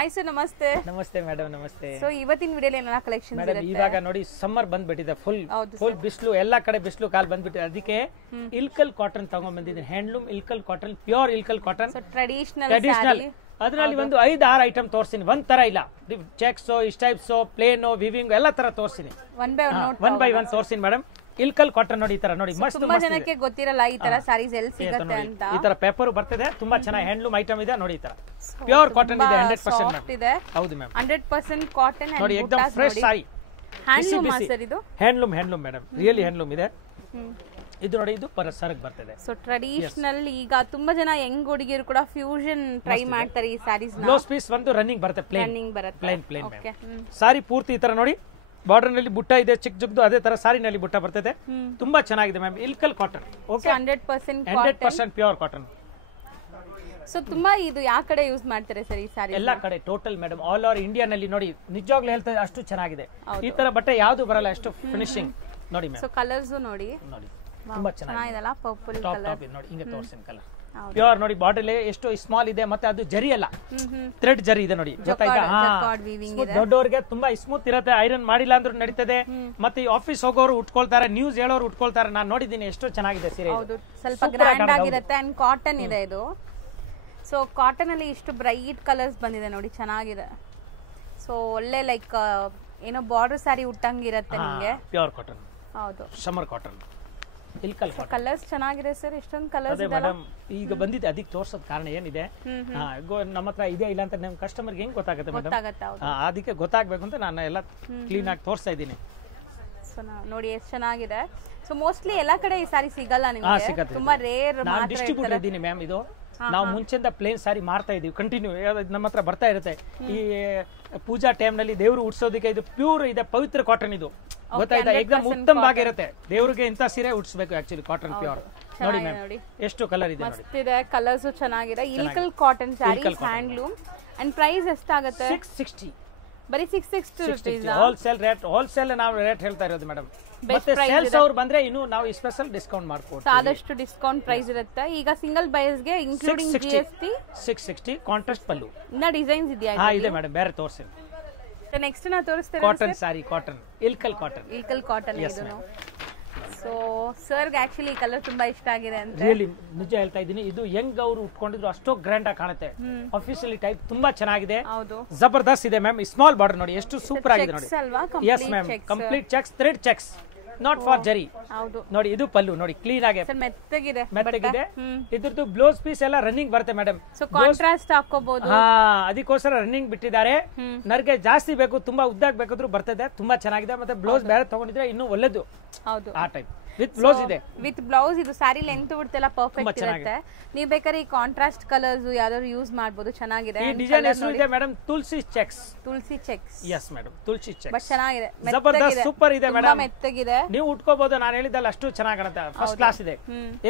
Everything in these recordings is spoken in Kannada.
ಹಾಯ್ ಸರ್, ನಮಸ್ತೆ. ನಮಸ್ತೆ ಮೇಡಮ್, ನಮಸ್ತೆ. ಸೊ ಇವತ್ತಿನ ವಿಡಿಯೋಲಿ ಏನೆಲ್ಲ ಕಲೆಕ್ಷನ್ಸ್ ಮೇಡಮ್, ಇವಾಗ ನೋಡಿ ಸಮ್ಮರ್ ಬಂದ್ಬಿಟ್ಟಿದೆ, ಫುಲ್ ಬಿಸಿಲು, ಎಲ್ಲಾ ಕಡೆ ಬಿಸಿಲು ಕಾಲ್ ಬಂದ್ಬಿಟ್ಟಿದೆ. ಅದಕ್ಕೆ ಇಲ್ಕಲ್ ಕಾಟನ್ ತಗೊಂಡ್ ಬಂದಿದ್ದೀನಿ. Handloom Ilkal cotton, pure Ilkal cotton, traditional. ಅದರಲ್ಲಿ ಒಂದು 5-6 ಐಟಮ್ ತೋರಿಸ್ತೀನಿ. ಒಂದ್ ತರ ಇಲ್ಲ, ಚೆಕ್ಸ್, ಸ್ಟೈಪ್ಸ್, ಪ್ಲೇನ್, ವಿವಿಂಗ್ ಎಲ್ಲ ತರ ತೋರಿಸ್ತೀನಿ. ಒನ್ ಬೈ ಒನ್ ತೋರಿಸ್ತೀನಿ ಮೇಡಮ್. ಇಲ್ಕಲ್ ಕಾಟನ್ ನೋಡಿ, ಈ ತರ ನೋಡಿ, ಮಸ್ತ್ ತುಂಬಾ ಜನಕ್ಕೆ ಗೊತ್ತಿರಲ್ಲ ಈ ತರ ಸಾರೀಸ್ ಎಲ್ಲಿ ಸಿಗುತ್ತೆ ಅಂತ. ಈ ತರ ಪೇಪರ್ ಬರ್ತದೆ, ತುಂಬಾ ಚೆನ್ನಾಗಿ ಹ್ಯಾಂಡ್ಲೂಮ್ ಐಟಮ್ ಇದೆ ನೋಡಿ. ಈ ತರ ಪ್ಯೂರ್ ಕಾಟನ್ ಇದೆ, 100% ಇದೆ. ಹೌದು ಮ್ಯಾಮ್, 100% ಕಾಟನ್ ನೋಡಿ, ಎಕ್ದಮ್ ಫ್ರೆಶ್ ಸಾರಿ. ಹ್ಯಾಂಡ್ಲೂಮ್ ಸರ್, ಇದು ಹ್ಯಾಂಡ್ಲೂಮ್ ಮೇಡಮ್, ರಿಯಲಿ ಹ್ಯಾಂಡ್ಲೂಮ್ ಇದೆ. ಇದು ನೋಡಿ, ಇದು ಸರಕ್ ಬರ್ತದೆ. So traditional. ಈಗ ತುಂಬಾ ಜನ ಯಂಗ್ ಹುಡುಗಿಯರು ಕೂಡ ಫ್ಯೂಷನ್ ಟ್ರೈ ಮಾಡ್ತಾರೆ ಈ ಸಾರೀಸ್. ಬ್ಲೌಸ್ ಪೀಸ್ ಒಂದು ರನ್ನಿಂಗ್ ಬರುತ್ತೆ, ಪ್ಲೇನ್ ಓಕೆ. ಸಾರಿ ಪೂರ್ತಿ ಈ ತರ ನೋಡಿ, ಬಾರ್ಡರ್ ನಲ್ಲಿ ಬುಟ್ಟ ಇದೆ, ಚಿಕ್ಕ ಚಿಕ್ಕದು, ಅದೇ ತರ ಸಾರಿನಲ್ಲಿ ಬುಟ್ಟ ಬರ್ತದೆ. ತುಂಬಾ ಚೆನ್ನಾಗಿದೆ ma'am, Ilkal cotton. Okay, 100% pure cotton. So ತುಂಬಾ ಇದು ಯಾವ ಕಡೆ ಯೂಸ್ ಮಾಡ್ತಾರೆ ಸರ್ ಈ ಸಾರಿ? ಎಲ್ಲಾ ಕಡೆ total madam, all over India ನಲ್ಲಿ ನೋಡಿ, ನಿಜವಾಗ್ಲೂ ಹೇಳ್ತಾ ಅಷ್ಟು ಚೆನ್ನಾಗಿದೆ. ಈ ತರ ಬಟ್ಟೆ ಯಾವ್ದು ಬರಲ್ಲ, ಅಷ್ಟು ಫಿನಿಶಿಂಗ್ ನೋಡಿ ಮ್ಯಾಮ್. ಸೊ ಕಲರ್ಸ್ ನೋಡಿ, ತುಂಬಾ ಚೆನ್ನಾಗಿದೆ. ಪರ್ಪಲ್ ಟಾಪ್ ನೋಡಿ, ಹಿಂಗೆ ತೋರಿಸ್ತೀನಿ ಕಲರ್. ಪ್ಯೂರ್ ನೋಡಿ, ಬಾಟಲ್ ಎಷ್ಟು ಸ್ಮಾಲ್ ಇದೆ, ಮತ್ತೆ ಅದು ಜರಿ ಅಲ್ಲ, ಥ್ರೆಡ್ ಜರಿ ಇದೆ ನೋಡಿ, ಗೊತ್ತಾಯ್ತಾ? ದೊಡ್ಡವರಿಗೆ ತುಂಬಾ ಸ್ಮೂತ್ ಇರುತ್ತೆ, ಐರನ್ ಮಾಡಿಲ್ಲ ಅಂದ್ರೂ ನಡೀತದೆ. ಮತ್ತೆ ಆಫೀಸ್ ಹೋಗೋರು ಉಟ್ಕೊಳ್ತಾರೆ, ನ್ಯೂಸ್ ಹೇಳೋರು ಉಟ್ಕೊಳ್ತಾರೆ. ನಾನು ನೋಡಿದ್ದೀನಿ, ಎಷ್ಟು ಚೆನ್ನಾಗಿದೆ ಸೀರೆ. ಸ್ವಲ್ಪ ಗ್ರ್ಯಾಂಡ್ ಆಗಿರುತ್ತೆ, ಅಂಡ್ ಕಾಟನ್ ಇದೆ ಇದು. ಸೊ ಕಾಟನ್ ಅಲ್ಲಿ ಇಷ್ಟು ಬ್ರೈಟ್ ಕಲರ್ಸ್ ಬಂದಿದೆ ನೋಡಿ, ಚೆನ್ನಾಗಿದೆ. ಸೊ ಒಳ್ಳೆ ಲೈಕ್ ಏನೋ ಬಾರ್ಡರ್ ಸ್ಯಾರಿ ಉಟ್ಟಂಗಿರುತ್ತೆ ನಿಮ್ಗೆ. ಪ್ಯೂರ್ ಕಾಟನ್, ಹೌದು, summer cotton, Ilkal cotton. Colours ಚೆನ್ನಾಗಿದೆ ಸರ್, ಇಷ್ಟೊಂದು ಕಲರ್ಸ್ ಇದೆ ಮೇಡಮ್. ಈಗ ಬಂದಿದೆ, ಅದಕ್ಕೆ ತೋರ್ಸೋದ್ ಕಾರಣ ಏನಿದೆ, ನಮ್ಮ ಹತ್ರ ಇದೆ ಇಲ್ಲ ಅಂತ ನಮ್ ಕಸ್ಟಮರ್ ಹೆಂಗ್ ಗೊತ್ತಾಗುತ್ತೆ ಮೇಡಮ್? ಅದಕ್ಕೆ ಗೊತ್ತಾಗ್ಬೇಕು ಅಂತ ನಾನು ಎಲ್ಲ ಕ್ಲೀನ್ ಆಗಿ ತೋರಿಸ್ತಾ ಇದ್ದೀನಿ. ನೋಡಿ ಎಷ್ಟು ಚೆನ್ನಾಗಿದೆ. ಸೊ ಮೋಸ್ಟ್ಲಿ ಎಲ್ಲಾ ಕಡೆ ಈ ಸಾರಿ ಸಿಗಲ್ಲ ನಿಮ್ಗೆ, ತುಂಬಾ ರೇರ್. ನಾನು ಡಿಸ್ಟ್ರಿಬ್ಯೂಟರ್ ಇದ್ದೀನಿ ಮ್ಯಾಮ್. ಇದು ನಾವು ಮುಂಚೆಯಿಂದ ಪ್ಲೇನ್ ಸಾರಿ ಮಾರ್ತಾ ಇದೀವಿ, ಕಂಟಿನ್ಯೂ ನಮ್ಮ ಹತ್ರ ಬರ್ತಾ ಇರುತ್ತೆ. ಈ ಪೂಜಾ ಟೈಮ್ ನಲ್ಲಿ ದೇವರು ಉಡ್ಸೋದಕ್ಕೆ ಇದು ಪ್ಯೂರ್ ಇದೆ, ಪವಿತ್ರ ಕಾಟನ್. ಇದು ಗೊತ್ತಾಯ್ತಾ, ಎಕ್ದಮ್ ಉತ್ತಮವಾಗಿರುತ್ತೆ. ದೇವರಿಗೆ ಇಂಥ ಸೀರೆ ಉಡ್ಸ್ಬೇಕು ಆಕ್ಚುಲಿ, ಕಾಟನ್ ಪ್ಯೂರ್. ನೋಡಿ ಮ್ಯಾಮ್, ಎಷ್ಟು ಕಲರ್ ಇದೆ ನೋಡಿ. ಇದೆ, ಕಲರ್ಸ್ ಚೆನ್ನಾಗಿದೆ. Ilkal cotton sari, handloom. And price ಎಷ್ಟಾಗುತ್ತೆ? 660. ಬರೀ 660 ರೂಪೀಸ್. ಹೋಲ್ಸೇಲ್ ನಾವು ರೇಟ್ ಹೇಳ್ತಾ ಇರೋದು ಮೇಡಮ್. ಮತ್ತೆ ಸೇಲ್ಸ್ ಅವ್ರು ಬಂದ್ರೆ ಇನ್ನು ನಾವು ಸ್ಪೆಷಲ್ ಡಿಸ್ಕೌಂಟ್ ಮಾಡ್ಕೊಡ್ತೀವಿ. ಆದಷ್ಟು ಡಿಸ್ಕೌಂಟ್ ಪ್ರೈಸ್ ಇರುತ್ತೆ. ಈಗ ಸಿಂಗಲ್ ಬೈಸ್ ಗೆ ಇನ್ಕ್ಲೂಡಿಂಗ್ ಜಿಎಸ್ಟಿ 660. ಕಾಂಟ್ರಾಸ್ಟ್ ಪಲ್ಲು. ಇನ್ನ ಡಿಸೈನ್ಸ್ ಇದೆಯಾ? ಇದೆ ಮೇಡಮ್, ಬೇರೆ ತೋರಿಸಿ. ನೆಕ್ಸ್ಟ್ ನಾ ತೋರಿಸ್ತೇನೆ. ಕಾಟನ್ ಸಾರಿ, ಕಾಟನ್, ಇಲ್ಕಲ್ ಕಾಟನ್. ಇದನ್ನು. ಸೊ ಸರ್ಗೆ ಆಕ್ಚುಲಿ ಈ ಕಲರ್ ತುಂಬಾ ಇಷ್ಟ ಆಗಿದೆ ಅಂತ. ರಿಯಲಿ ನಿಜ ಹೇಳ್ತಾ ಇದ್ದೀನಿ. ಇದು ಯಂಗ್ ಅವರು ಉಟ್ಕೊಂಡಿದ್ರು ಅಷ್ಟೋ ಗ್ರ್ಯಾಂಡ್ ಆಗಿ ಕಾಣುತ್ತೆ. ಅಫಿಷಿಯಲಿ ಟೈಪ್ ತುಂಬಾ ಚೆನ್ನಾಗಿದೆ, ಜಬರ್ದಸ್ತ್ ಇದೆ ಮ್ಯಾಮ್. ಸ್ಮಾಲ್ ಬಾರ್ಡರ್ ನೋಡಿ, ಎಷ್ಟು ಸೂಪರ್ ಆಗಿದೆ ನೋಡಿ. Yes ma'am, complete cheques, thread cheques, not for ಜರಿ. ನೋಡಿ, ಇದು ಪಲ್ಲು ನೋಡಿ, ಕ್ಲೀನ್ ಆಗಿ ಮೆತ್ತಗಿದೆ. ಇದ್ರದ್ದು ಬ್ಲೌಸ್ ಪೀಸ್ ಎಲ್ಲ ರನ್ನಿಂಗ್ ಬರುತ್ತೆ ಮೇಡಮ್. ಕಾಂಟ್ರಾಸ್ಟ್ ಹಾಕೋಬಹುದು. ಅದಕ್ಕೋಸ್ಕರ ರನ್ನಿಂಗ್ ಬಿಟ್ಟಿದ್ದಾರೆ. ನರ್ಗೆ ಜಾಸ್ತಿ ಬೇಕು, ತುಂಬಾ ಉದ್ದಾಗ್ ಬೇಕಾದ್ರೂ ಬರ್ತದೆ, ತುಂಬಾ ಚೆನ್ನಾಗಿದೆ. ಮತ್ತೆ ಬ್ಲೌಸ್ ಬೇರೆ ತಗೊಂಡಿದ್ರೆ ಇನ್ನೂ ಒಳ್ಳೇದು. ಆ ಟೈಪ್ ವಿತ್ ಬ್ಲೌಸ್ ಇದೆ. ವಿತ್ ಬ್ಲೌಸ್ ಇದು ಸ್ಯಾರಿ ಲೆಂತ್ ಬಿಡ್ತೆಲ್ಲ ಪರ್ಫೆಕ್ಟ್ ಇರುತ್ತೆ. ನೀವು ಬೇಕಾದ್ರೆ ಈ ಕಾಂಟ್ರಾಸ್ಟ್ ಕಲರ್ಸ್ ಯಾವ್ದಾದ್ರು ಯೂಸ್ ಮಾಡಬಹುದು, ಚೆನ್ನಾಗಿದೆ. ಈ ಡಿಸೈನ್ ಹೆಸರು ಇದೆ madam, Tulasi checks. Yes madam, Tulasi checks. But ಚೆನ್ನಾಗಿದೆ, ಜಬರ್ದಸ್ತ್, ಸೂಪರ್ ಇದೆ ಮೇಡಮ್. ಮೆತ್ತಗಿದೆ, ನೀವು ಉಟ್ಕೋಬಹುದು. ನಾನು ಹೇಳಿದ್ದಲ್ಲ, ಅಷ್ಟು ಚೆನ್ನಾಗಿ ಕಾಣುತ್ತೆ, ಫಸ್ಟ್ ಕ್ಲಾಸ್ ಇದೆ,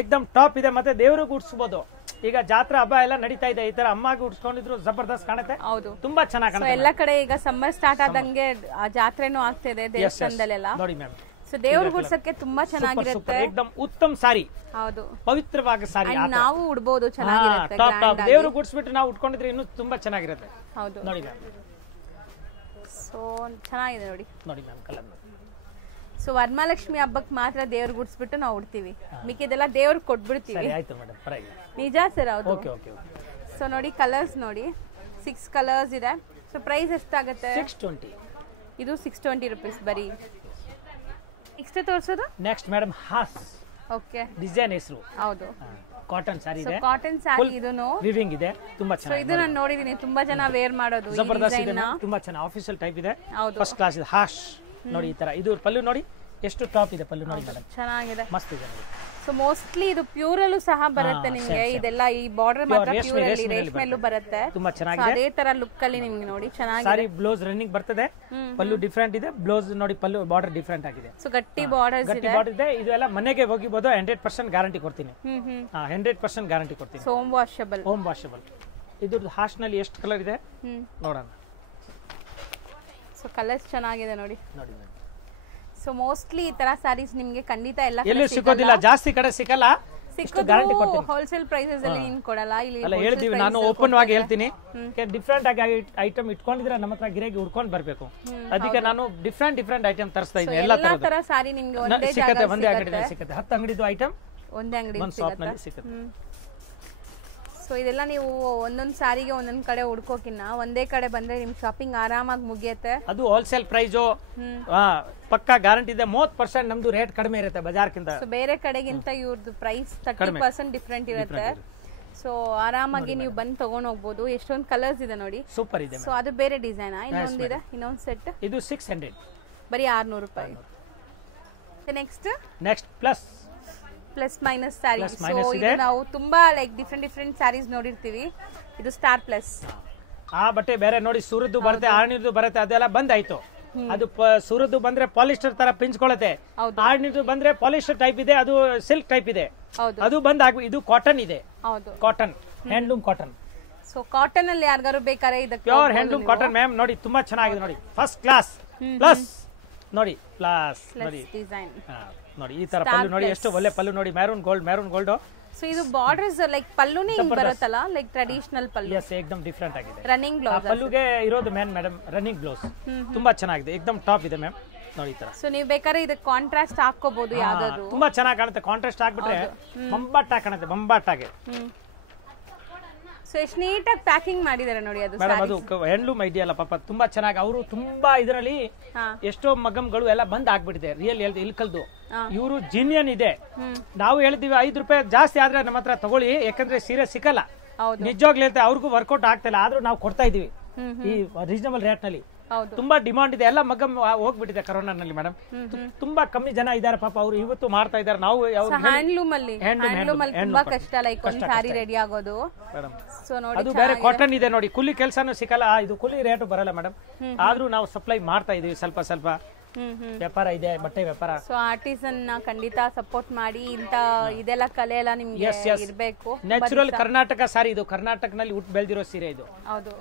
ಏಕ್ದಮ್ ಟಾಪ್ ಇದೆ. ಮತ್ತೆ ದೇವ್ರಿಗೆ ಉಡ್ಸ್ಬೋದು. ಈಗ ಜಾತ್ರೆ ಹಬ್ಬ ಎಲ್ಲ ನಡೀತಾ ಇದೆ, ಈ ತರ ಅಮ್ಮಗೆ ಉಡ್ಸ್ಕೊಂಡಿದ್ರು ಜಬರ್ದಸ್ತ್ ಕಾಣುತ್ತೆ. ಹೌದು, ತುಂಬಾ ಚೆನ್ನಾಗಿ ಕಾಣುತ್ತೆ. ಎಲ್ಲ ಕಡೆ ಈಗ ಸಮ್ಮರ್ ಸ್ಟಾರ್ಟ್ ಆದಂಗೆ ಜಾತ್ರೆನೂ ಆಗ್ತಿದೆ ದೇವಸ್ಥಾನದಲ್ಲೆಲ್ಲ. ನೋಡಿ ಮ್ಯಾಮ್, ಸೊ ದೇವ್ರ ಗುಡ್ಸಕ್ಕೆ ತುಂಬಾ ಚೆನ್ನಾಗಿರುತ್ತೆ. ಏಕ್ದಮ್ ಉತ್ತಮ ಸಾರಿ, ಹೌದು, ಪವಿತ್ರವಾದ ಸಾರಿ. ನಾವು ಉಡ್ಬೋದು, ಚೆನ್ನಾಗಿರುತ್ತೆ. ದೇವ್ರು ಗುಡ್ಸ್ಬಿಟ್ಟು ನಾವು ಉಟ್ಕೊಂಡಿದ್ರೆ ಇನ್ನೂ ತುಂಬಾ ಚೆನ್ನಾಗಿರುತ್ತೆ. ಹೌದು, ನೋಡಿ ಮ್ಯಾಮ್. ಸೊ ಚೆನ್ನಾಗಿದೆ ನೋಡಿ. ನೋಡಿ ಮ್ಯಾಮ್, ಕಲರ್. ಸೊ ವರಮಹಾಲಕ್ಷ್ಮಿ ಹಬ್ಬಕ್ಕೆ ಮಾತ್ರ ದೇವ್ರ ಗುಡ್ಸ್ಬಿಟ್ಟು ನಾವು ಉಡ್ತೀವಿ, ಮಿಕ್ಕಿದೆಲ್ಲ ದೇವ್ರಿಗೆ ಕೊಟ್ಬಿಡ್ತೀವಿ. ಆಯ್ತು ಮೇಡಮ್, ಪರವಾಗಿಲ್ಲ. ನಿಜ ಸರ್, ಹೌದು. Okay okay. ಸೊ ನೋಡಿ, ಕಲರ್ಸ್ ನೋಡಿ, 6 ಕಲರ್ಸ್ ಇದೆ. ಸೊ ಪ್ರೈಸ್ ಎಷ್ಟಾಗುತ್ತೆ? 620. ಇದು 620 ರೂಪೀಸ್ ಬರೀ. ನೆಕ್ಸ್ಟ್ ತೋರಿಸೋದು ನೆಕ್ಸ್ಟ್ ಮೇಡಮ್, ಹಾಸ್. ಓಕೆ, ಡಿಸೈನ್ ಹೆಸರು. ಹೌದು, ಕಾಟನ್ ಸಾರಿ ಇದೆ. ಕಾಟನ್ ಸಾರಿ, ಇದನ್ನು ವಿವಿಂಗ್ ಇದೆ, ತುಂಬಾ ಸೊ ಚೆನ್ನಾಗಿದೆ. ಇದು ನಾನು ನೋಡಿದೀನಿ, ತುಂಬಾ ಜನ ವೇರ್ ಮಾಡೋದು. ಜಬರ್ದಸ್ತ್ ಇದೆ, ತುಂಬಾ ಚೆನ್ನಾಗಿ ಆಫೀಷಿಯಲ್ ಟೈಪ್ ಇದೆ, ಫಸ್ಟ್ ಕ್ಲಾಸ್ ಇದೆ. ಹಾಶ್ ನೋಡಿ, ಈ ತರ. ಇದು ಪಲ್ಲು ನೋಡಿ, ಎಷ್ಟು ಟಾಪ್ ಇದೆ ಪಲ್ಲು ನೋಡಿ ಮೇಡಮ್, ಚೆನ್ನಾಗಿದೆ, ಮಸ್ತ್ ಇದೆ ನೋಡಿ. ಸೊ ಮೋಸ್ಟ್ಲಿ ಇದು ಪ್ಯೂರ್ ಅಲ್ಲೂ ಸಹ ಬರುತ್ತೆ ನಿಮಗೆ. ಇದೆಲ್ಲ ಈ ಬಾರ್ಡರ್ ಮಾತ್ರ ಪ್ಯೂರ್ ಅಲ್ಲಿ ರೇಷ್ಮೆಲ್ಲೂ ಬರುತ್ತೆ, ತುಂಬಾ ಚೆನ್ನಾಗಿದೆ. ಅದೇ ತರ ಲುಕ್ ಅಲ್ಲಿ ನಿಮ್ಗೆ ನೋಡಿ ಚೆನ್ನಾಗಿದೆ. ಸಾರಿ ಬ್ಲೌಸ್ ರನ್ನಿಂಗ್ ಬರ್ತದೆ, ಪಲ್ಲು ಡಿಫರೆಂಟ್ ಇದೆ, ಬ್ಲೌಸ್ ನೋಡಿ, ಪಲ್ಲು ಬಾರ್ಡರ್ ಡಿಫರೆಂಟ್ ಆಗಿದೆ. ಸೊ ಗಟ್ಟಿ ಬಾರ್ಡರ್ಸ್ ಇದೆ. ಇದು ಎಲ್ಲ ಮನೆಗೆ ಹೋಗಿಬಹುದು, 100% ಗ್ಯಾರಂಟಿ ಕೊಡ್ತೀನಿ. 100% ಗ್ಯಾರಂಟಿ ಕೊಡ್ತೀನಿ. Home washable. ಇದ್ರದ್ದು ಹಾಶ್ ನಲ್ಲಿ ಎಷ್ಟು ಕಲರ್ ಇದೆ ನೋಡೋಣ. ಸೊ ಕಲರ್ಸ್ ಚೆನ್ನಾಗಿದೆ ನೋಡಿ. ನೋಡಿ, ಸೊ ಮೋಸ್ಟ್ಲಿ ಈ ತರ ಸ್ಯಾರೀಸ್ ನಿಮ್ಗೆ ಖಂಡಿತ ಎಲ್ಲ ಎಲ್ಲಿ ಸಿಗೋದಿಲ್ಲ, ಜಾಸ್ತಿ ಕಡೆ ಸಿಗಲ್ಲ. ಗ್ಯಾರಂಟಿ ಕೊಡ್ತೀನಿ. ಹೋಲ್ಸೇಲ್ ಪ್ರೈಸಸ್ ಅಲ್ಲಿ ನೀನ್ ಕೊಡಲ್ಲ ಇಲ್ಲಿ. ಅಲ್ಲ ಹೇಳ್ತೀವಿ, ನಾನು ಓಪನ್ ಆಗಿ ಹೇಳ್ತೀನಿ. ಡಿಫ್ರೆಂಟ್ ಆಗಿ ಐಟಮ್ ಇಟ್ಕೊಂಡಿದ್ರೆ ನಮ್ಮ ಹತ್ರ ಗಿರಾಕಿ ಹುಡ್ಕೊಂಡು ಬರ್ಬೇಕು. ಅದಕ್ಕೆ ನಾನು ಡಿಫ್ರೆಂಟ್ ಐಟಮ್ ತರಿಸ್ತಾ ಇದ್ದೀನಿ. ಎಲ್ಲ ತರ ಸಾರಿ ನಿಮ್ಗೆ ಒಂದೇ ಸಿಕ್ಕತ್ತೆ, ಒಂದೇ ಅಂಗಡಿ ಸಿಕ್ಕತ್ತೆ. 10 ಅಂಗಡಿದು ಐಟಮ್ ಒಂದೇ ಅಂಗಡಿ ಒಂದು ಶಾಪ್ ನಲ್ಲಿ ಸಿಕ್ಕತ್ತೆ. ಸೊ ಇದೆಲ್ಲ ನೀವು ಒಂದೊಂದ್ ಸಾರಿಗೆ ಒಂದೊಂದ್ ಕಡೆ ಹುಡ್ಕೋಕಿನ್ನ ಒಂದೇ ಕಡೆ ಬಂದ್ರೆ ನಿಮ್ ಶಾಪಿಂಗ್ ಆರಾಮಾಗಿ ಮುಗಿಯುತ್ತೆ. ಅದು ಹೋಲ್ಸೇಲ್ ಪ್ರೈಸು ಪಕ್ಕಾ ಗ್ಯಾರಂಟಿ ಇದೆ. 30% ನಮ್ದು ರೇಟ್ ಕಡಿಮೆ ಇರುತ್ತೆ ಬಜಾರ್ಕಿಂತ. ಸೊ ಬೇರೆ ಕಡೆಗಿಂತ ಇವ್ರದ್ದು ಪ್ರೈಸ್ 30% ಡಿಫ್ರೆಂಟ್ ಇರುತ್ತೆ. ಸೊ ಆರಾಮಾಗಿ ನೀವು ಬಂದು ತಗೊಂಡ್ ಹೋಗ್ಬೋದು. ಎಷ್ಟೊಂದು ಕಲರ್ಸ್ ಇದೆ ನೋಡಿ, ಸೂಪರ್ ಇದೆ. ಸೊ ಅದು ಬೇರೆ ಡಿಸೈನ್. ಇನ್ನೊಂದಿದೆ, ಇನ್ನೊಂದು ಸೆಟ್ ಇದು 600 ಬರೀ 600 ರೂಪಾಯಿ. Next plus minus sari. So ಇದು ನಾವು ತುಂಬಾ ಲೈಕ್ ಡಿಫ್ರೆಂಟ್ ಸ್ಯಾರೀಸ್ ನೋಡಿರ್ತೀವಿ. ಇದು ಸ್ಟಾರ್ ಪ್ಲಸ್. ಆ ಬಟ್ಟೆ ಬೇರೆ ನೋಡಿ, ಸೂರದ್ದು ಬರುತ್ತೆ, ಆರ್ನಿದು ಬರುತ್ತೆ, ಅದೆಲ್ಲ ಬಂದಾಯ್ತು. ಅದು ಸೂರದ್ದು ಬಂದ್ರೆ ಪಾಲಿಸ್ಟರ್ ತರ ಪಿಂಚ್ಕೊಳ್ಳುತ್ತೆ. ಆರ್ನಿದು ಬಂದ್ರೆ ಪಾಲಿಸ್ಟರ್ ಟೈಪ್ ಇದೆ, ಅದು ಸಿಲ್ಕ್ ಟೈಪ್ ಇದೆ, ಅದು ಬಂದ್ ಆಗ. ಇದು ಕಾಟನ್ ಇದೆ, cotton handloom cotton. So cotton ಅಲ್ಲಿ ಯಾರಿಗಾರು ಬೇಕಾದ್ರೆ ಇದಕ್ಕೆ ಪ್ಯೂರ್ ಹ್ಯಾಂಡ್ಲೂಮ್ ಕಾಟನ್ ಮ್ಯಾಮ್. ನೋಡಿ ತುಂಬಾ ಚೆನ್ನಾಗಿದೆ ನೋಡಿ, ಫಸ್ಟ್ ಕ್ಲಾಸ್. ಪ್ಲಸ್ ನೋಡಿ, ಪ್ಲಸ್ ನೋಡಿ ಡಿಸೈನ್ ನೋಡಿ, ಈ ತರ ಪಲ್ಲು ನೋಡಿ, ಎಷ್ಟು ಒಳ್ಳೆ ಪಲ್ಲು ನೋಡಿ, ಮೆರೂನ್ ಗೋಲ್ಡ್. ಸೊ ಇದು ಬಾರ್ಡರ್ಸ್ ಲೈಕ್ ಪಲ್ಲುನೇ ಹಿಂಗ್ ಬರುತ್ತಲ್ಲ, ಲೈಕ್ ಟ್ರೆಡಿಷನಲ್ ಪಲ್ಲು. ಎಸ್, ಏಕದಮ್ ಡಿಫರೆಂಟ್ ಆಗಿದೆ. ರನ್ನಿಂಗ್ ಬ್ಲೌಸ್ ಪಲ್ಲುಗೆ ಇರೋದು ಮೇಡಮ್ ರನ್ನಿಂಗ್ ಬ್ಲೌಸ್. ತುಂಬಾ ಚೆನ್ನಾಗಿದೆ, ಏಕದಮ್ ಟಾಪ್ ಇದೆ ಮ್ಯಾಮ್. ನೋಡಿ ಈ ತರ. ಸೊ ನೀವು ಬೇಕಾದ್ರೆ ಇದಕ್ಕೆ ಕಾಂಟ್ರಾಸ್ಟ್ ಹಾಕೋಬಹುದು ಯಾವ್ದಾದ್ರು. ತುಂಬಾ ಚೆನ್ನಾಗಿ ಕಾಣುತ್ತೆ. ಕಾಂಟ್ರಾಸ್ಟ್ ಹಾಕ್ಬಿಟ್ರೆ ಬಂಬಾಟ್ ಕಾಣುತ್ತೆ, ಬಂಬಾಟಾಗೆ. ಸೊ ಎಷ್ಟು ನೀಟಾಗಿ ಪ್ಯಾಕಿಂಗ್ ಮಾಡಿದ್ದಾರೆ ನೋಡಿ. ಅದು ಮೇಡಮ್ ಅದು ಹ್ಯಾಂಡ್ಲೂಮ್ ಐಡಿಯಾ ಅಲ್ಲ ಪಾಪ, ತುಂಬಾ ಚೆನ್ನಾಗಿ. ಅವರು ತುಂಬಾ ಇದರಲ್ಲಿ ಎಷ್ಟೋ ಮಗಮ್ಗಳು ಎಲ್ಲ ಬಂದ್ ಆಗ್ಬಿಟ್ಟಿದೆ. ರಿಯಲ್ ಇಲ್ಕಲ್ದು ಇವರು ಜಿನಿಯನ್ ಇದೆ. ನಾವು ಹೇಳ್ತೀವಿ 5 ರೂಪಾಯಿ ಜಾಸ್ತಿ ಆದ್ರೆ ನಮ್ಮ ಹತ್ರ ತಗೊಳ್ಳಿ, ಯಾಕಂದ್ರೆ ಸೀರೆ ಸಿಕ್ಕಲ್ಲ. ನಿಜವಾಗ್ಲೂ ಹೇಳ್ತಾ ಅವ್ರಿಗೂ ವರ್ಕೌಟ್ ಆಗ್ತಿಲ್ಲ, ಆದ್ರೂ ನಾವು ಕೊಡ್ತಾ ಇದೀವಿ ಈ ರೀಸನಬಲ್ ರೇಟ್ ನಲ್ಲಿ. ತುಂಬಾ ಡಿಮಾಂಡ್ ಇದೆ. ಎಲ್ಲ ಮಗಮ್ ಹೋಗ್ಬಿಟ್ಟಿದೆ ಕರೋನಾನಲ್ಲಿ ಮೇಡಮ್. ತುಂಬಾ ಕಮ್ಮಿ ಜನ ಇದಾರೆ ಪಾಪ, ಅವರು ಇವತ್ತು ಮಾಡ್ತಾ ಇದಾರೆ. ನಾವು ಹ್ಯಾಂಡ್ಲೂಮ್ ಅಲ್ಲಿ ತುಂಬಾ ಕಷ್ಟ, ಲೈಕ್ ಒಂದ್ ಸಾರಿ ರೆಡಿ ಆಗೋದು. ಸೊ ನೋಡಿ, ಅದು ಬೇರೆ ಕಾಟನ್ ಇದೆ ನೋಡಿ, ಕೂಲಿ ಕೆಲಸನೂ ಸಿಕ್ಕಲ್ಲ. ಇದು ಕೂಲಿ ರೇಟು ಬರಲ್ಲ ಮೇಡಮ್, ಆದ್ರೂ ನಾವು ಸಪ್ಲೈ ಮಾಡ್ತಾ ಇದೀವಿ ಸ್ವಲ್ಪ. ವ್ಯಾಪಾರ ಇದೆ, ಬಟ್ಟೆ ವ್ಯಾಪಾರ. ಸೊ ಆರ್ಟಿಸನ್ ಖಂಡಿತ ಸಪೋರ್ಟ್ ಮಾಡಿ. ಇಂತ ಇದೆಲ್ಲ ಕಲೆ ಎಲ್ಲ ನಿಮ್ಗೆ ಇರ್ಬೇಕು. ನ್ಯಾಚುರಲ್ ಕರ್ನಾಟಕ ಸಾರಿ ಇದು, ಕರ್ನಾಟಕನಲ್ಲಿ ಹುಟ್ಟು ಬೆಳೆದಿರೋ ಸೀರೆ ಇದು.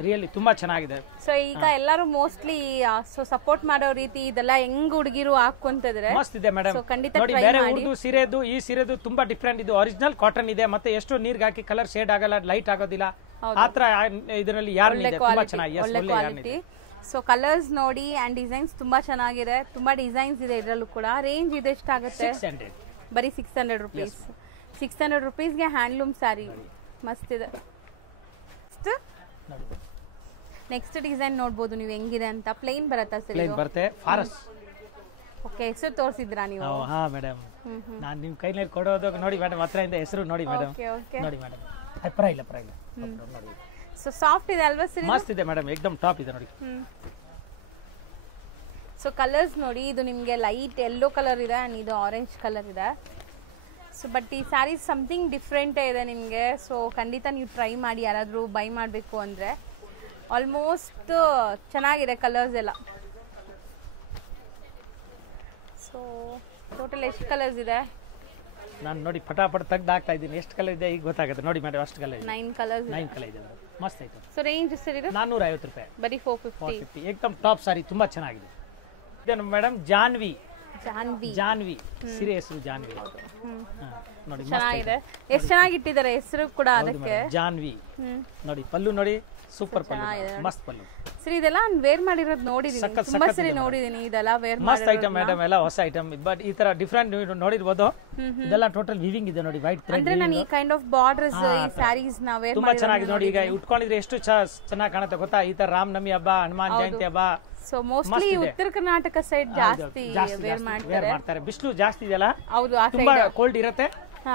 ರಿಯಲಿ ತುಂಬಾ ಚೆನ್ನಾಗಿದೆ. ಸೊ ಈಗ ಎಲ್ಲರೂ ಮೋಸ್ಟ್ಲಿ ಸೊ ಸಪೋರ್ಟ್ ಮಾಡೋ ರೀತಿ ಇದೆಲ್ಲ ಹೆಂಗ್ ಹುಡುಗಿರು ಹಾಕೊಂತಿದ್ರೆ ಮಸ್ತ್ ಇದೆ ಮೇಡಮ್. ಖಂಡಿತ ನೋಡಿ, ಬೇರೆ ಉರ್ದು ಸೀರೆದು ಈ ಸೀರೆದು ತುಂಬಾ ಡಿಫ್ರೆಂಟ್. ಇದು ಒರಿಜಿನಲ್ ಕಾಟನ್ ಇದೆ, ಮತ್ತೆ ಎಷ್ಟು ನೀರ್ಗೆ ಹಾಕಿ ಕಲರ್ ಶೇಡ್ ಆಗಲ್ಲ, ಲೈಟ್ ಆಗೋದಿಲ್ಲ. ಆತರ ಇದರಲ್ಲಿ ಯಾರು ತುಂಬಾ ಚೆನ್ನಾಗಿ. ಸೊ ಕಲರ್ಸ್ ನೋಡಿ ಅಂಡ್ ಡಿಸೈನ್ಸ್ ತುಂಬಾ ಚೆನ್ನಾಗಿದೆ. ತುಂಬಾ ಡಿಸೈನ್ಸ್ ಇದೆ ಇದರಲ್ಲೂ ಕೂಡ. ರೇಂಜ್ ಇದೆ ಎಷ್ಟಾಗುತ್ತೆ? ಬರೀ 600 ರೂಪೀಸ್. 600 ರೂಪೀಸ್ಗೆ ಹ್ಯಾಂಡ್ಲೂಮ್ ಸ್ಯಾರಿ ಮಸ್ತ್ ಇದೆ. ನೆಕ್ಸ್ಟ್ ಡಿಸೈನ್ ನೋಡ್ಬೋದು ನೀವು ಹೆಂಗಿದೆ ಅಂತ. ಪ್ಲೇನ್ ಬರುತ್ತಾ ಸರ್? ಪ್ಲೇನ್ ಬರುತ್ತೆ, ಫಾರಸ್. ಓಕೆ, ಹೆಸರು ತೋರಿಸಿದ್ರಾ ನೀವು? ಹಾ ಮೇಡಮ್, ನಾನು ನಿಮ್ ಕೈನಲ್ಲಿ ಕೊಡೋದು ನೋಡಿ ಮೇಡಮ್, ಹತ್ರದಿಂದ ಹೆಸರು ನೋಡಿ ಮೇಡಮ್. ನೋಡಿ ಮೇಡಮ್, ಪರವಾಗಿಲ್ಲ ನೋಡಿ. ಸೊ ಸಾಫ್ಟ್ ಇದೆ ಅಲ್ವಾ ಸರ್? ಮಸ್ತ್ ಇದೆ ಮೇಡಮ್, ಏಕದಮ್ ಟಾಪ್ ಇದೆ ನೋಡಿ. ಸೊ ಕಲರ್ಸ್ ನೋಡಿ, ಇದು ನಿಮಗೆ ಲೈಟ್ ಯೆಲ್ಲೋ ಕಲರ್ ಇದೆ ಅಂಡ್ ಇದು ಆರೆಂಜ್ ಕಲರ್ ಇದೆ. ಸೊ ಬಟ್ ಈ ಸ್ಯಾರಿ ಸಮಥಿಂಗ್ ಡಿಫ್ರೆಂಟೇ ಇದೆ ನಿಮಗೆ. ಸೊ ಖಂಡಿತ ನೀವು ಟ್ರೈ ಮಾಡಿ ಯಾರಾದರೂ ಬೈ ಮಾಡಬೇಕು ಅಂದರೆ. ಆಲ್ಮೋಸ್ಟ್ ಚೆನ್ನಾಗಿದೆ ಕಲರ್ಸ್ ಎಲ್ಲ. ಸೊ ಟೋಟಲ್ ಎಷ್ಟು ಕಲರ್ಸ್ ಇದೆ? ನಾನು ನೋಡಿ ಪಟಾಪಟ್ ತೆಗ್ದು ಹಾಕ್ತಾ ಇದ್ದೀನಿ. ಎಷ್ಟು ಕಲರ್ ಇದೆ ಈಗ ಗೊತ್ತಾಗುತ್ತೆ ನೋಡಿ ಮೇಡಮ್. ಅಷ್ಟು ಕಲರ್ 9 ಕಲರ್ಸ್. 9 ಕಲರ್ ಇದೆ, ಮಸ್ತ್ ಆಯ್ತು. ಸೊ ರೇಂಜ್ ಸರ್ ಇದು 450 ರೂಪಾಯಿ. ಬರೀ 450. ಏಕದಮ್ ಟಾಪ್ ಸಾರಿ, ತುಂಬಾ ಚೆನ್ನಾಗಿದೆ. ಇದು ಮೇಡಮ್ ಜಾನ್ವಿ ಸೀರೆ ಹೆಸರು ಜಾನ್ವಿ. ನೋಡಿ ಚೆನ್ನಾಗಿದೆ, ಎಷ್ಟು ಚೆನ್ನಾಗಿ ಇಟ್ಟಿದ್ದಾರೆ ಹೆಸರು ಕೂಡ ಅದಕ್ಕೆ. ಜಾನ್ವಿ ನೋಡಿ, ಪಲ್ಲು ನೋಡಿ, ಸೂಪರ್ ಪಲ್ಲು, ಮಸ್ತ್ ಪಲ್ಲು. ಸರಿ, ಇದೆಲ್ಲ ವೇರ್ ಮಾಡಿರೋದು ನೋಡಿದೀನಿ, ತುಂಬಾ ಸರಿ ನೋಡಿದೀನಿ. ಇದೆಲ್ಲ ವೇರ್ ಮಸ್ತ್ ಐಟಮ್ ಮೇಡಮ್, ಎಲ್ಲ ಹೊಸ ಐಟಮ್. ಬಟ್ ಈ ತರ ಡಿಫರೆಂಟ್ ನೋಡಿರ್ಬೋದು. ಇದೆಲ್ಲ ಟೋಟಲ್ ವಿವಿಂಗ್ ಇದೆ ನೋಡಿ, ವೈಟ್ ಥ್ರೆಡ್. ಅಂದ್ರೆ ನಾನು ಈ ಕೈಂಡ್ ಆಫ್ ಬಾರ್ಡರ್ಸ್ ಈ ಸ್ಯಾರೀಸ್ ನ ವೇರ್ ತುಂಬಾ ಚೆನ್ನಾಗಿದೆ ನೋಡಿ. ಈಗ ಉಟ್ಕೊಂಡಿದ್ರೆ ಎಷ್ಟು ಚೆನ್ನಾಗಿ ಕಾಣುತ್ತೆ ಗೊತ್ತಾ? ಈ ತರ ರಾಮನವಮಿ ಹಬ್ಬ, ಹನುಮಾನ್ ಜಯಂತಿ ಹಬ್ಬ. ಸೊ ಮೋಸ್ಟ್ಲಿ ಉತ್ತರ ಕರ್ನಾಟಕ ಸೈಡ್ ಜಾಸ್ತಿ ವೇರ್ ಮಾಡ್ತಾರೆ. ಬಿಸಿಲು ಜಾಸ್ತಿ ಇದೆಯಲ್ಲ, ಹೌದು, ತುಂಬಾ ಕೋಲ್ಡ್ ಇರುತ್ತೆ.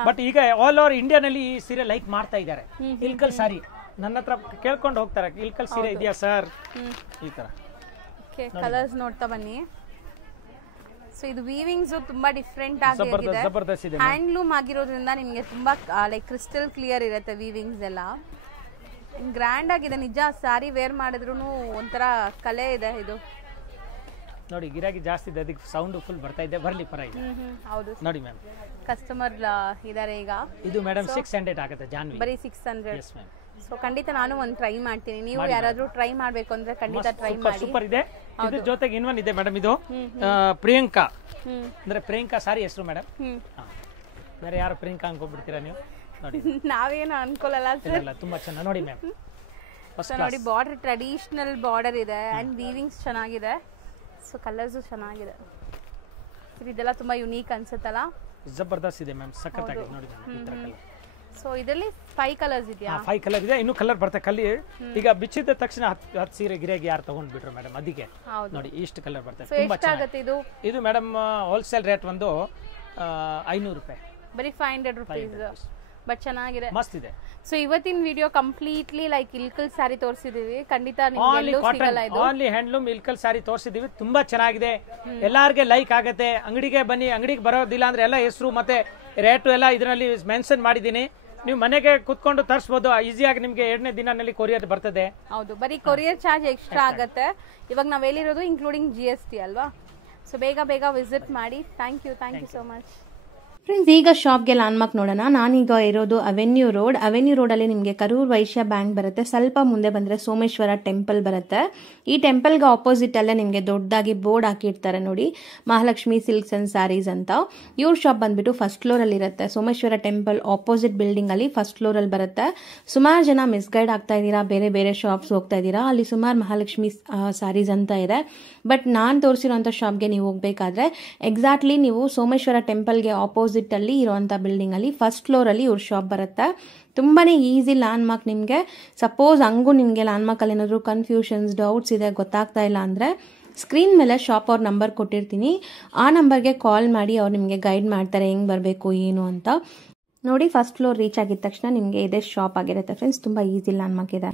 ಬಟ್ ಈಗ ಆಲ್ ಓವರ್ ಇಂಡಿಯಾ ನಲ್ಲಿ ಈ ಸೀರೆ ಲೈಕ್ ಮಾಡ್ತಾ ಇದ್ದಾರೆ. ಇಲ್ಕಲ್ ಸಾರಿ ನನ್ನ ಹತ್ರ ಕೇಳ್ಕೊಂಡು ಹೋಗ್ತಾರೆ, ಇಲ್ಕಲ್ ಸೀರೆ ಇದೆಯಾ ಸರ್, ಈ ತರ. ಕಲರ್ಸ್ ನೋಡ್ತಾ ಬನ್ನಿ. ಸೊ ಇದು ವೀವಿಂಗ್ಸ್ ತುಂಬಾ ಡಿಫ್ರೆಂಟ್ ಆಗಿದೆ, ಹ್ಯಾಂಡ್ಲೂಮ್ ಆಗಿರೋದ್ರಿಂದ ನಿಮ್ಗೆ ತುಂಬಾ ಲೈಕ್ ಕ್ರಿಸ್ಟಲ್ ಕ್ಲಿಯರ್ ಇರುತ್ತೆ ವೀವಿಂಗ್ಸ್ ಎಲ್ಲ. ಗ್ರ್ಯಾಂಡ್ ಆಗಿದೆ ನಿಜ. ಸ್ಯಾರಿ ವೇರ್ ಮಾಡಿದ್ರು ಒಂಥರ ಕಲೆ ಇದೆ. ಇದು ನೋಡಿ, ಗಿರಾಕಿ ಜಾಸ್ತಿ ಇದೆ, ಅದಕ್ಕೆ ಸೌಂಡ್ ಫುಲ್ ಬರ್ತಾ ಇದೆ. ಬರ್ಲಿ ಪರವಾಗಿಲ್ಲ. ಹೌದು ನೋಡಿ ಮ್ಯಾಮ್, ಕಸ್ಟಮರ್ ಇದಾರೆ ಈಗ. ಇದು ಮೇಡಮ್ 600 ಆಗುತ್ತೆ ಜಾನ್ವಿ, ಬರೀ 600. ಸೊ ಖಂಡಿತ ನಾನು ಒಂದು ಟ್ರೈ ಮಾಡ್ತೀನಿ. ನೀವು ಯಾರಾದ್ರೂ ಟ್ರೈ ಮಾಡ್ಬೇಕು ಅಂದ್ರೆ ಖಂಡಿತ ಟ್ರೈ ಮಾಡಿ. ಸೂಪರ್ ಇದೆ. ಇದ್ರ ಜೊತೆಗೆ ಇನ್ನೊಂದು ಇದೆ ಮೇಡಮ್, ಇದು ಪ್ರಿಯಾಂಕಾ ಅಂದ್ರೆ ಪ್ರಿಯಾಂಕಾ ಸಾರಿ ಹೆಸರು ಮೇಡಮ್. ಬೇರೆ ಯಾರು ಪ್ರಿಯಾಂಕಾ ಅನ್ಕೊಂಡ್ಬಿಡ್ತೀರಾ ನೀವು ನೋಡಿ. ನಾವೇನು ಅನ್ಕೊಳ್ಳಲ್ಲ ಸರ್. ಇಲ್ಲ ತುಂಬಾ ಚೆನ್ನಾಗಿ ನೋಡಿ ಮ್ಯಾಮ್. ಸೊ ನೋಡಿ ಬಾರ್ಡರ್ ಟ್ರೆಡಿಷನಲ್ ಬಾರ್ಡರ್ ಇದೆ ಅಂಡ್ ವೀವಿಂಗ್ಸ್ ಚೆನ್ನಾಗಿದೆ. ಸೊ ಕಲರ್ಸ್ ಚೆನ್ನಾಗಿದೆ. ಇದೆಲ್ಲ ತುಂಬಾ ಯುನೀಕ್ ಅನ್ಸುತ್ತಲ್ಲ. ಜಬರ್ದಸ್ತ್ ಇದೆ ಮ್ಯಾಮ್, ಸಖತ್ತಾಗಿದೆ ನೋಡಿ ಮ್ಯಾಮ್ ಈ ತರ ಕಲರ್. ಸೊ ಇದರಲ್ಲಿ 5 ಕಲರ್ಸ್ ಇದೆಯಾ? 5 ಕಲರ್ ಇದೆ, ಇನ್ನೂ ಕಲರ್ ಬರ್ತದೆ. ಕಲ್ಲಿ ಈಗ ಬಿಚ್ಚಿದ ತಕ್ಷಣ 10 ಸೀರೆ ಗಿರೆಗೆ ಯಾರು ತಗೊಂಡ್ಬಿಟ್ರು ಮೇಡಮ್, ಅದಕ್ಕೆ ನೋಡಿ ಇಷ್ಟು ಕಲರ್ ಬರ್ತದೆ. ತುಂಬಾ ಚೆನ್ನಾಗಿದೆ ಇದು ಮೇಡಮ್. ಹೋಲ್ಸೇಲ್ ರೇಟ್ ಒಂದು 500 ರೂಪಾಯಿ, ಬರೀ 500 ರೂಪೀಸ್. ಬಟ್ ಚೆನ್ನಾಗಿದೆ, ಮಸ್ತ್ ಇದೆ. ಸೊ ಇವತ್ತಿನ video completely like Ilkal sari ತೋರಿಸಿದೀವಿ. ಖಂಡಿತ ನಿಮಗೆ ಎಲ್ಲೂ ಸಿಗಲ್ಲ ಇದು. ಓನ್ಲಿ ಹ್ಯಾಂಡ್ಲೂಮ್ ಇಲ್ಕಲ್ ಸ್ಯಾರಿ ತೋರಿಸಿದೀವಿ. ತುಂಬಾ ಚೆನ್ನಾಗಿದೆ, ಎಲ್ಲಾರ್ಗೆ ಲೈಕ್ ಆಗುತ್ತೆ. ಅಂಗಡಿಗೆ ಬನ್ನಿ, ಅಂಗಡಿಗೆ ಬರೋದಿಲ್ಲ ಅಂದ್ರೆ ಎಲ್ಲ ಹೆಸರು ಮತ್ತೆ ರೇಟು ಎಲ್ಲ ಇದರಲ್ಲಿ ಮೆನ್ಷನ್ ಮಾಡಿದ್ದೀನಿ. ನೀವು ಮನೆಗೆ ಕುತ್ಕೊಂಡು ತರಿಸಬಹುದು ಈಸಿಯಾಗಿ. ನಿಮಗೆ 2ನೇ ದಿನದಲ್ಲಿ ಕೊರಿಯರ್ ಬರ್ತದೆ. ಹೌದು, ಬರೀ ಕೊರಿಯರ್ ಚಾರ್ಜ್ ಎಕ್ಸ್ಟ್ರಾ ಆಗುತ್ತೆ. ಇವಾಗ ನಾವು ಹೇಳಿರೋದು ಇನ್ಕ್ಲೂಡಿಂಗ್ GST ಅಲ್ವಾ. ಸೊ ಬೇಗ ವಿಸಿಟ್ ಮಾಡಿ. Thank you so much friends. ಈಗ ಶಾಪ್ಗೆ ಲ್ಯಾಂಡ್ಮಾರ್ಕ್ ನೋಡೋಣ. ನಾನೀಗ ಇರೋದು ಅವೆನ್ಯೂ ರೋಡಲ್ಲಿ ನಿಮಗೆ ಕರೂರ್ ವೈಶ್ಯ ಬ್ಯಾಂಕ್ ಬರುತ್ತೆ. ಸ್ವಲ್ಪ ಮುಂದೆ ಬಂದರೆ ಸೋಮೇಶ್ವರ ಟೆಂಪಲ್ ಬರುತ್ತೆ. ಈ ಟೆಂಪಲ್ಗೆ ಆಪೋಸಿಟ್ ಅಲ್ಲೇ ನಿಮಗೆ ದೊಡ್ಡದಾಗಿ ಬೋರ್ಡ್ ಹಾಕಿರ್ತಾರೆ ನೋಡಿ, ಮಹಾಲಕ್ಷ್ಮಿ ಸಿಲ್ಕ್ಸ್ ಅಂಡ್ ಸ್ಯಾರೀಸ್ ಅಂತ. ಇವ್ರ ಶಾಪ್ ಬಂದ್ಬಿಟ್ಟು ಫಸ್ಟ್ ಫ್ಲೋರಲ್ಲಿ ಇರುತ್ತೆ. ಸೋಮೇಶ್ವರ ಟೆಂಪಲ್ ಆಪೋಸಿಟ್ ಬಿಲ್ಡಿಂಗ್ ಅಲ್ಲಿ ಫಸ್ಟ್ ಫ್ಲೋರಲ್ಲಿ ಬರುತ್ತೆ. ಸುಮಾರು ಜನ ಮಿಸ್ಗೈಡ್ ಆಗ್ತಾ ಇದ್ದೀರಾ, ಬೇರೆ ಶಾಪ್ಸ್ ಹೋಗ್ತಾ ಇದ್ದೀರಾ. ಅಲ್ಲಿ ಸುಮಾರು ಮಹಾಲಕ್ಷ್ಮಿ ಸ್ಯಾರೀಸ್ ಅಂತ ಇದೆ. ಬಟ್ ನಾನು ತೋರಿಸಿರೋಂಥ ಶಾಪ್ಗೆ ನೀವು ಹೋಗ್ಬೇಕಾದ್ರೆ ಎಕ್ಸಾಕ್ಟ್ಲಿ ನೀವು ಸೋಮೇಶ್ವರ ಟೆಂಪಲ್ಗೆ ಆಪೋಸಿಟ್ ಅಲ್ಲಿ ಇರುವಂತ ಬಿಲ್ಡಿಂಗ್ ಅಲ್ಲಿ ಫಸ್ಟ್ ಫ್ಲೋರ್ ಅಲ್ಲಿ ಇವ್ರ ಶಾಪ್ ಬರುತ್ತೆ. ತುಂಬಾನೇ ಈಸಿ ಲ್ಯಾಂಡ್ ಮಾರ್ಕ್. ನಿಮಗೆ ಸಪೋಸ್ ಹಂಗೂ ನಿಮಗೆ ಲ್ಯಾಂಡ್ ಮಾರ್ಕ್ ಅಲ್ಲಿ ಏನಾದ್ರು ಕನ್ಫ್ಯೂಷನ್ಸ್ ಡೌಟ್ಸ್ ಇದೆ, ಗೊತ್ತಾಗ್ತಾ ಇಲ್ಲ ಅಂದ್ರೆ ಸ್ಕ್ರೀನ್ ಮೇಲೆ ಶಾಪ್ ಅವ್ರ ನಂಬರ್ ಕೊಟ್ಟಿರ್ತೀನಿ. ಆ ನಂಬರ್ಗೆ ಕಾಲ್ ಮಾಡಿ ಅವ್ರು ನಿಮಗೆ ಗೈಡ್ ಮಾಡ್ತಾರೆ ಹೆಂಗ್ ಬರಬೇಕು ಏನು ಅಂತ. ನೋಡಿ ಫಸ್ಟ್ ಫ್ಲೋರ್ ರೀಚ್ ಆಗಿದ ತಕ್ಷಣ ನಿಮಗೆ ಇದೇ ಶಾಪ್ ಆಗಿರುತ್ತೆ ಫ್ರೆಂಡ್ಸ್. ತುಂಬಾ ಈಸಿ ಲ್ಯಾಂಡ್ ಮಾರ್ಕ್ ಇದೆ.